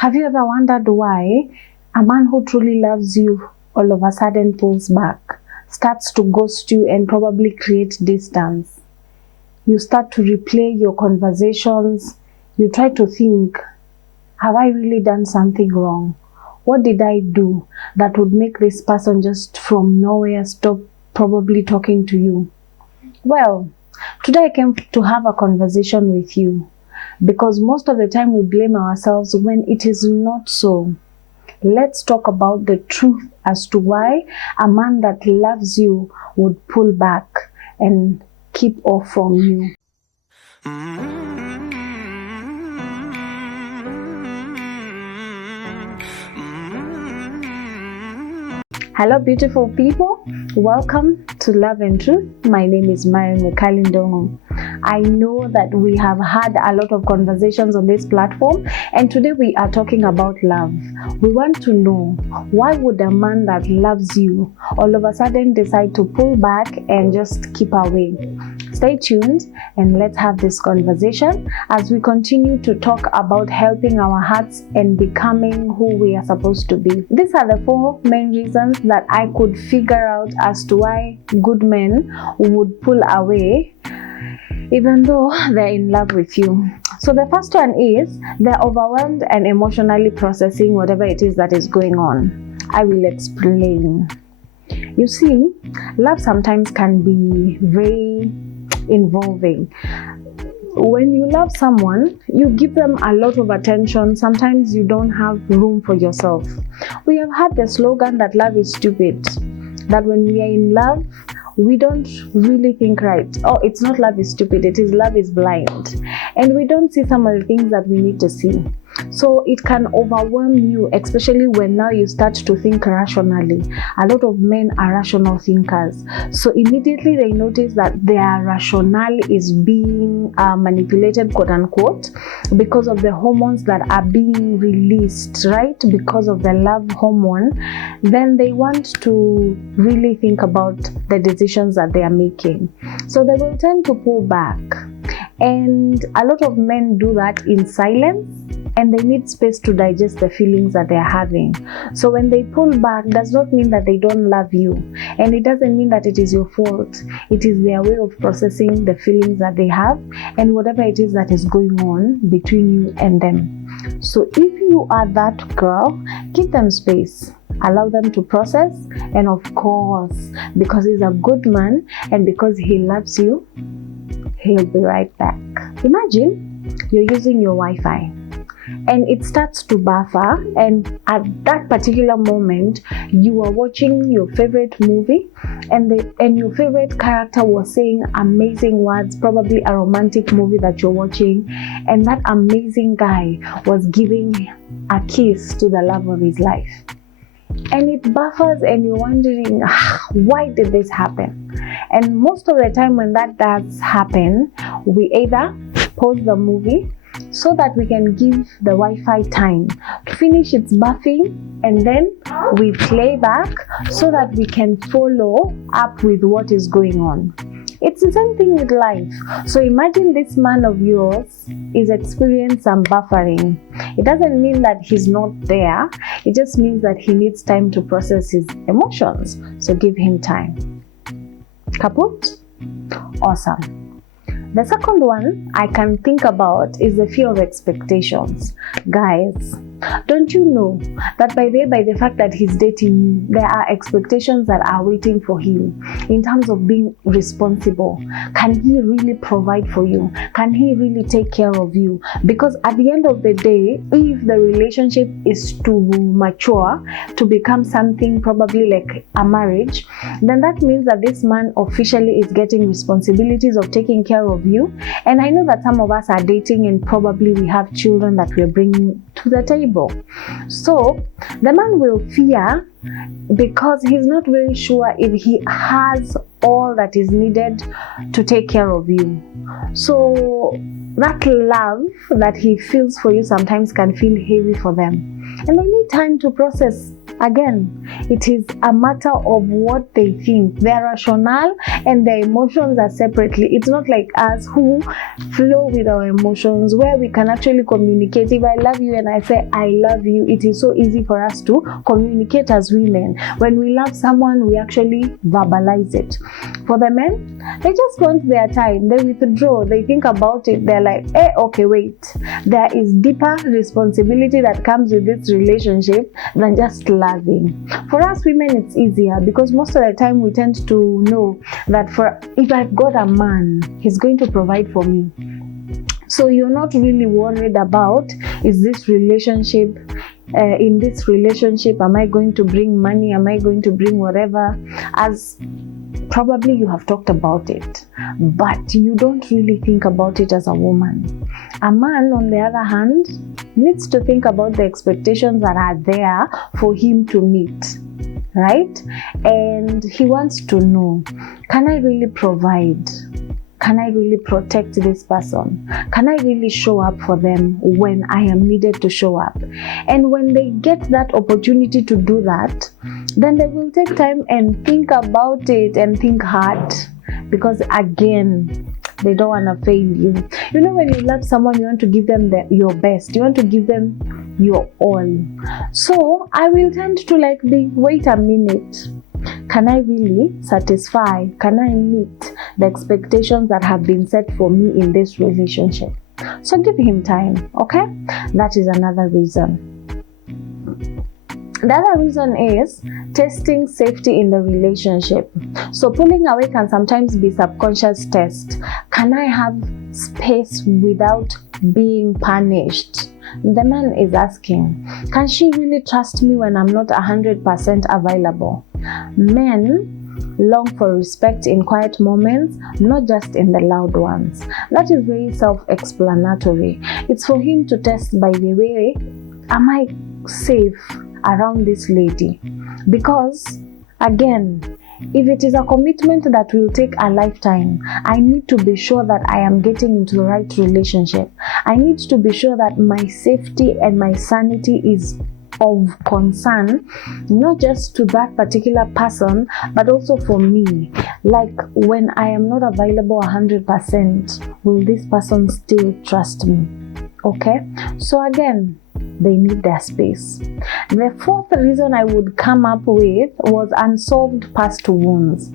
Have you ever wondered why a man who truly loves you all of a sudden pulls back, starts to ghost you, and probably create distance? You start to replay your conversations. You try to think, have I really done something wrong? What did I do that would make this person just from nowhere stop probably talking to you? Well, today I came to have a conversation with you, because most of the time we blame ourselves when it is not so. Let's talk about the truth as to why a man that loves you would pull back and keep off from you. Hello, beautiful people. Welcome to Love and Truth. My name is Marion Mwikali, Ndung'u. I know that we have had a lot of conversations on this platform, and today we are talking about love. We want to know, why would a man that loves you all of a sudden decide to pull back and just keep away? Stay tuned and let's have this conversation as we continue to talk about helping our hearts and becoming who we are supposed to be. These are the 4 main reasons that I could figure out as to why good men would pull away even though they're in love with you. So the first one is they're overwhelmed and emotionally processing whatever it is that is going on. I will explain. You see, love sometimes can be very involving. When you love someone, you give them a lot of attention. Sometimes you don't have room for yourself. We have had the slogan that love is stupid, that when we are in love, we don't really think right. Oh, it's not love is stupid, it is love is blind. And we don't see some of the things that we need to see. So it can overwhelm you, especially when now you start to think rationally. A lot of men are rational thinkers. So immediately they notice that their rationale is being manipulated, quote unquote, because of the hormones that are being released, right? Because of the love hormone. Then they want to really think about the decisions that they are making. So they will tend to pull back. And a lot of men do that in silence, and they need space to digest the feelings that they are having. So when they pull back, does not mean that they don't love you, and it doesn't mean that it is your fault. It is their way of processing the feelings that they have and whatever it is that is going on between you and them. So if you are that girl, give them space. Allow them to process, and of course, because he's a good man and because he loves you, he'll be right back. Imagine you're using your Wi-Fi and it starts to buffer, and at that particular moment you are watching your favorite movie and your favorite character was saying amazing words, probably a romantic movie that you're watching, and that amazing guy was giving a kiss to the love of his life. And it buffers and you're wondering, why did this happen? And most of the time when that does happen, we either pause the movie so that we can give the Wi-Fi time to finish its buffing, and then we play back so that we can follow up with what is going on. It's the same thing with life. So imagine this man of yours is experiencing some buffering. It doesn't mean that he's not there. It just means that he needs time to process his emotions. So give him time. Kaput? Awesome. The second one I can think about is the fear of expectations. Guys, don't you know that by the fact that he's dating you, there are expectations that are waiting for him in terms of being responsible? Can he really provide for you? Can he really take care of you? Because at the end of the day, if the relationship is to mature, to become something probably like a marriage, then that means that this man officially is getting responsibilities of taking care of you. And I know that some of us are dating and probably we have children that we're bringing to the table. So the man will fear because he's not very sure if he has all that is needed to take care of you. So that love that he feels for you sometimes can feel heavy for them, and they need time to process Again, it is a matter of what they think. Their rationale and their emotions are separately. It's not like us who flow with our emotions, where we can actually communicate. If I love you and I say I love you, it is so easy for us to communicate as women. When we love someone, we actually verbalize it. For the men, they just want their time. They withdraw. They think about it. They're like, okay, wait. There is deeper responsibility that comes with this relationship than just loving. For us women, it's easier because most of the time we tend to know that if I've got a man, he's going to provide for me. So you're not really worried about, is this relationship, in this relationship, am I going to bring money? Am I going to bring whatever? As probably you have talked about it, but you don't really think about it as a woman. A man, on the other hand, needs to think about the expectations that are there for him to meet, right? And he wants to know, can I really provide? Can I really protect this person? Can I really show up for them when I am needed to show up? And when they get that opportunity to do that, then they will take time and think about it and think hard, because again, they don't want to fail you. You know, when you love someone, you want to give them your best. You want to give them your all. So I will tend to wait a minute. Can I really satisfy? Can I meet the expectations that have been set for me in this relationship? So give him time, okay? That is another reason. The other reason is testing safety in the relationship. So pulling away can sometimes be subconscious test. Can I have space without being punished? The man is asking, can she really trust me when I'm not 100% available? Men long for respect in quiet moments, not just in the loud ones. That is very self-explanatory. It's for him to test, by the way, am I safe around this lady? Because again, if it is a commitment that will take a lifetime, I need to be sure that I am getting into the right relationship. I need to be sure that my safety and my sanity is of concern, not just to that particular person, but also for me. Like, when I am not available 100%, will this person still trust me? Okay? So again, they need their space. The fourth reason I would come up with was unsolved past wounds.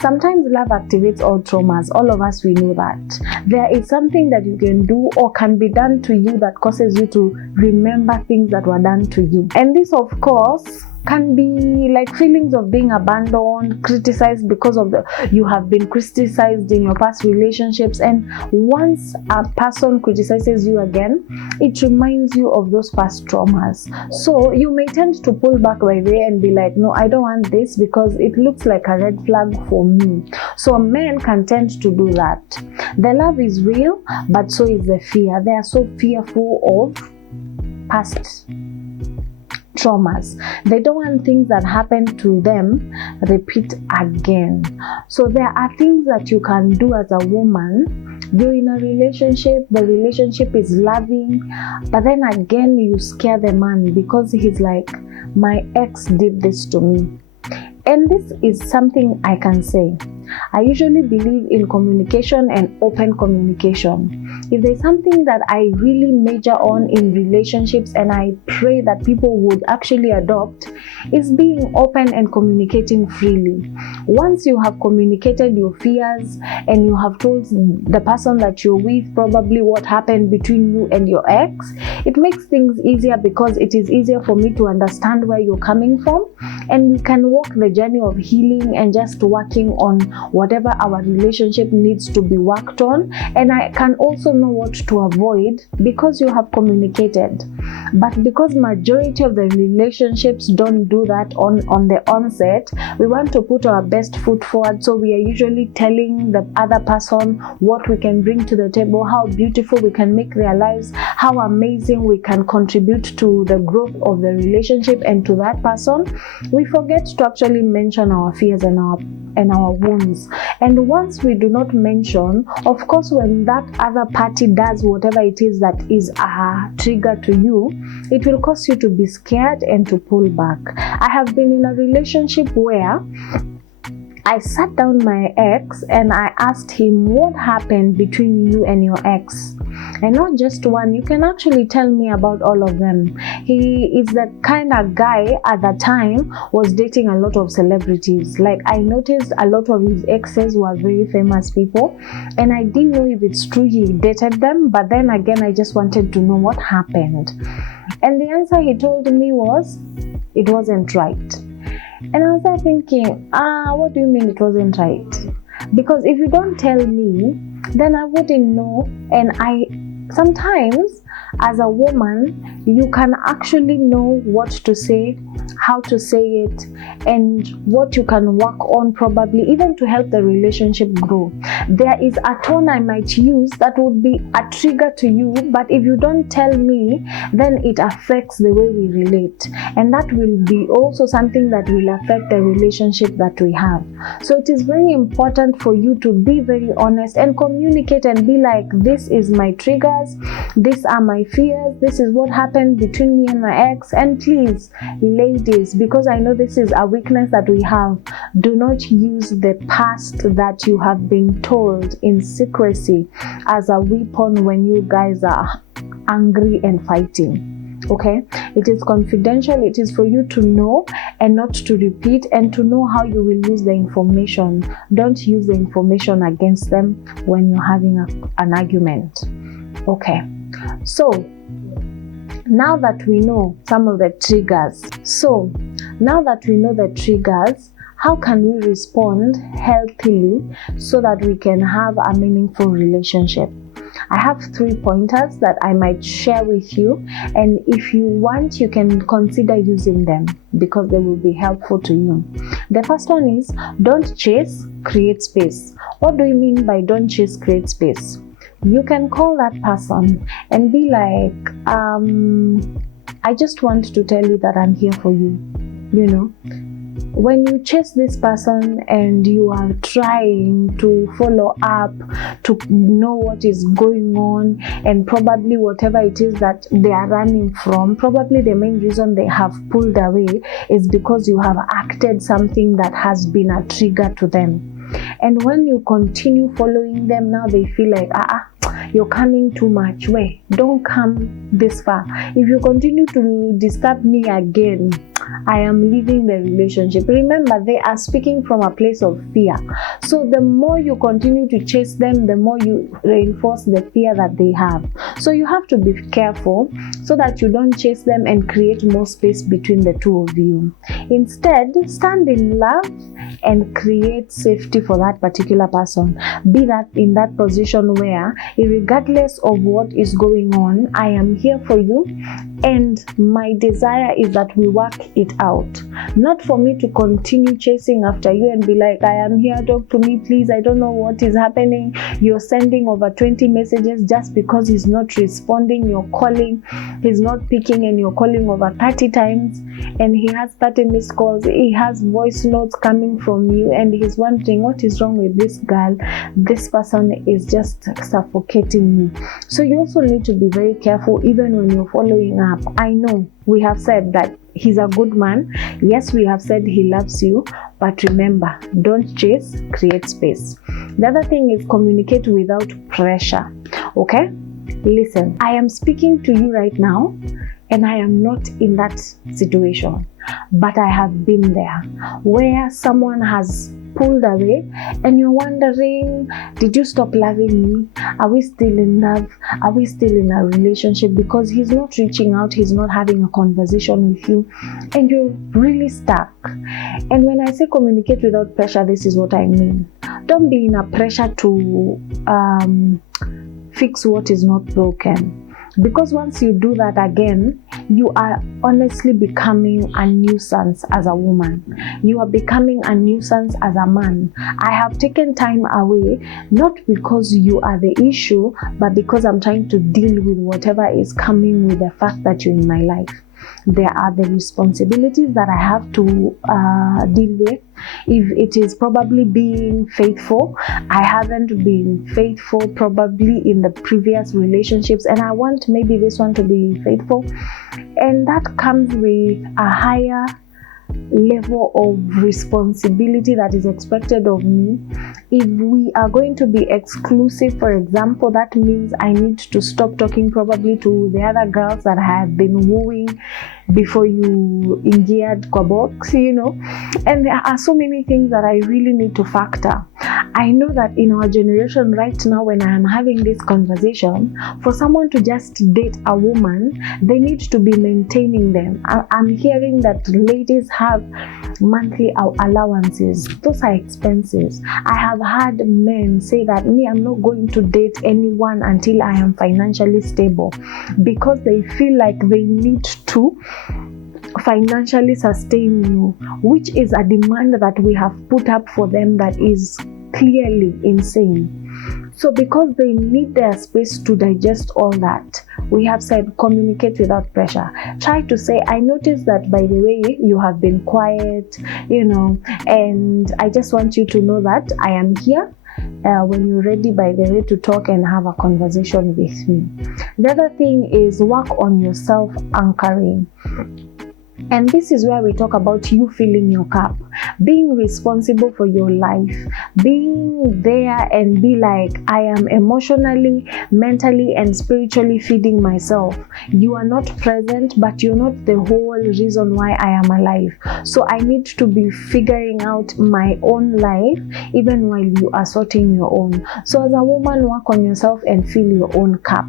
Sometimes love activates old traumas. All of us, we know that. There is something that you can do or can be done to you that causes you to remember things that were done to you. And this, of course, can be like feelings of being abandoned, criticized because of you have been criticized in your past relationships, and once a person criticizes you again, it reminds you of those past traumas. So you may tend to pull back by the way and be like, no, I don't want this because it looks like a red flag for me. So men can tend to do that. The love is real, but so is the fear. They are so fearful of past traumas. They don't want things that happened to them repeat again. So there are things that you can do as a woman. You're in a relationship, the relationship is loving, but then again you scare the man because he's like, my ex did this to me. And this is something I can say. I usually believe in communication and open communication. If there's something that I really major on in relationships, and I pray that people would actually adopt, is being open and communicating freely. Once you have communicated your fears and you have told the person that you're with probably what happened between you and your ex, it makes things easier because it is easier for me to understand where you're coming from, and we can walk the journey of healing and just working on whatever our relationship needs to be worked on. And I can also know what to avoid because you have communicated. But because majority of the relationships don't do that on the onset, we want to put our best foot forward. So we are usually telling the other person what we can bring to the table, how beautiful we can make their lives, how amazing we can contribute to the growth of the relationship and to that person. We forget to actually mention our fears and our wounds. And once we do not mention, of course, when that other party does whatever it is that is a trigger to you, it will cause you to be scared and to pull back. I have been in a relationship where I sat down my ex and I asked him, what happened between you and your ex? And not just one, you can actually tell me about all of them. He is the kind of guy at the time was dating a lot of celebrities. Like, I noticed a lot of his exes were very famous people, and I didn't know if it's true he dated them, but then again, I just wanted to know what happened. And the answer he told me was, it wasn't right. And I was there thinking, what do you mean it wasn't right? Because if you don't tell me, then I wouldn't know. And sometimes as a woman, you can actually know what to say, how to say it, and what you can work on, probably even to help the relationship grow. There is a tone I might use that would be a trigger to you, but if you don't tell me, then it affects the way we relate, and that will be also something that will affect the relationship that we have. So it is very important for you to be very honest and communicate and be like, this is my triggers, these are my fears, this is what happened between me and my ex. And please, ladies, because I know this is a weakness that we have, do not use the past that you have been told in secrecy as a weapon when you guys are angry and fighting. Okay, it is confidential. It is for you to know and not to repeat, and to know how you will use the information. Don't use the information against them when you're having an argument. Okay, so now that we know some of the triggers, how can we respond healthily so that we can have a meaningful relationship? I have 3 pointers that I might share with you, and if you want, you can consider using them because they will be helpful to you. The first one is, don't chase, create space. What do you mean by don't chase, create space? You can call that person and be like, I just want to tell you that I'm here for you. You know, when you chase this person and you are trying to follow up, to know what is going on, and probably whatever it is that they are running from, probably the main reason they have pulled away is because you have acted something that has been a trigger to them. And when you continue following them, now they feel like, you're coming too much. Wait, don't come this far. If you continue to disturb me again, I am leaving the relationship. Remember, they are speaking from a place of fear. So the more you continue to chase them, the more you reinforce the fear that they have. So you have to be careful so that you don't chase them and create more space between the two of you. Instead, stand in love and create safety for that particular person. Be that in that position where, regardless of what is going on, I am here for you, and my desire is that we work it out. Not for me to continue chasing after you and be like, I am here, talk to me please, I don't know what is happening. You're sending over 20 messages just because he's not responding. You're calling, he's not picking, and you're calling over 30 times, and he has 30 missed calls. He has voice notes coming from you, and he's wondering, what is wrong with this girl? This person is just suffocating me. So you also need to be very careful even when you're following up. I know we have said that he's a good man. Yes, we have said he loves you, but remember, don't chase, create space. The other thing is communicate without pressure. Okay? Listen, I am speaking to you right now, and I am not in that situation, but I have been there where someone has pulled away and you're wondering, did you stop loving me? Are we still in love? Are we still in a relationship? Because he's not reaching out, he's not having a conversation with you, and you're really stuck. And when I say communicate without pressure, this is what I mean. Don't be in a pressure to fix what is not broken. Because once you do that again, you are honestly becoming a nuisance as a woman. You are becoming a nuisance as a man. I have taken time away, not because you are the issue, but because I'm trying to deal with whatever is coming with the fact that you're in my life. There are the responsibilities that I have to deal with. If it is probably being faithful, I haven't been faithful probably in the previous relationships, and I want maybe this one to be faithful, and that comes with a higher level of responsibility that is expected of me. If we are going to be exclusive, for example, that means I need to stop talking probably to the other girls that I have been wooing before you ingeared kwa box, and there are so many things that I really need to factor. I know that in our generation right now, when I am having this conversation, for someone to just date a woman, they need to be maintaining them. I'm hearing that ladies have monthly allowances. Those are expenses. I have had men say that I'm not going to date anyone until I am financially stable, because they feel like they need to financially sustain you, which is a demand that we have put up for them that is clearly insane. So because they need their space to digest all that, we have said communicate without pressure. Try to say, I noticed that, by the way, you have been quiet, and I just want you to know that I am here when you're ready, by the way, to talk and have a conversation with me. The other thing is work on your self-anchoring. And this is where we talk about you filling your cup, being responsible for your life, being there and be like, I am emotionally, mentally, and spiritually feeding myself. You are not present, but you're not the whole reason why I am alive. So I need to be figuring out my own life, even while you are sorting your own. So as a woman, work on yourself and fill your own cup.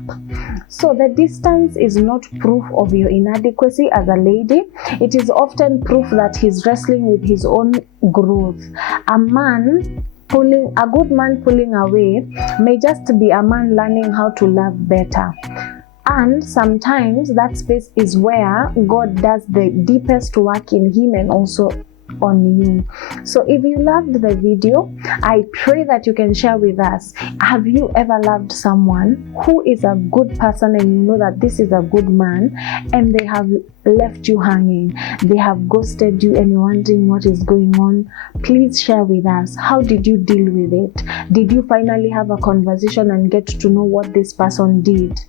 So the distance is not proof of your inadequacy as a lady. It is often proof that he's wrestling with his own growth. A good man pulling away may just be a man learning how to love better. And sometimes that space is where God does the deepest work in him and also on you. So if you loved the video, I pray that you can share with us. Have you ever loved someone who is a good person and you know that this is a good man, and they have left you hanging, they have ghosted you, and you're wondering what is going on? Please share with us. How did you deal with it? Did you finally have a conversation and get to know what this person did?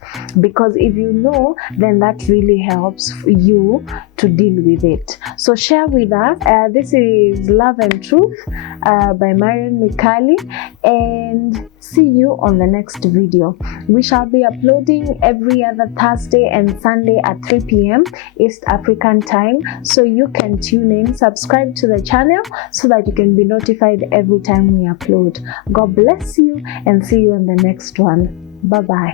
Because if you know, then that really helps you to deal with it. So share with us. This is Love and Truth by Marion Mwikali, and see you on the next video. We shall be uploading every other Thursday and Sunday at 3 p.m. East African time, so you can tune in, subscribe to the channel so that you can be notified every time we upload. God bless you, and see you on the next one. Bye bye.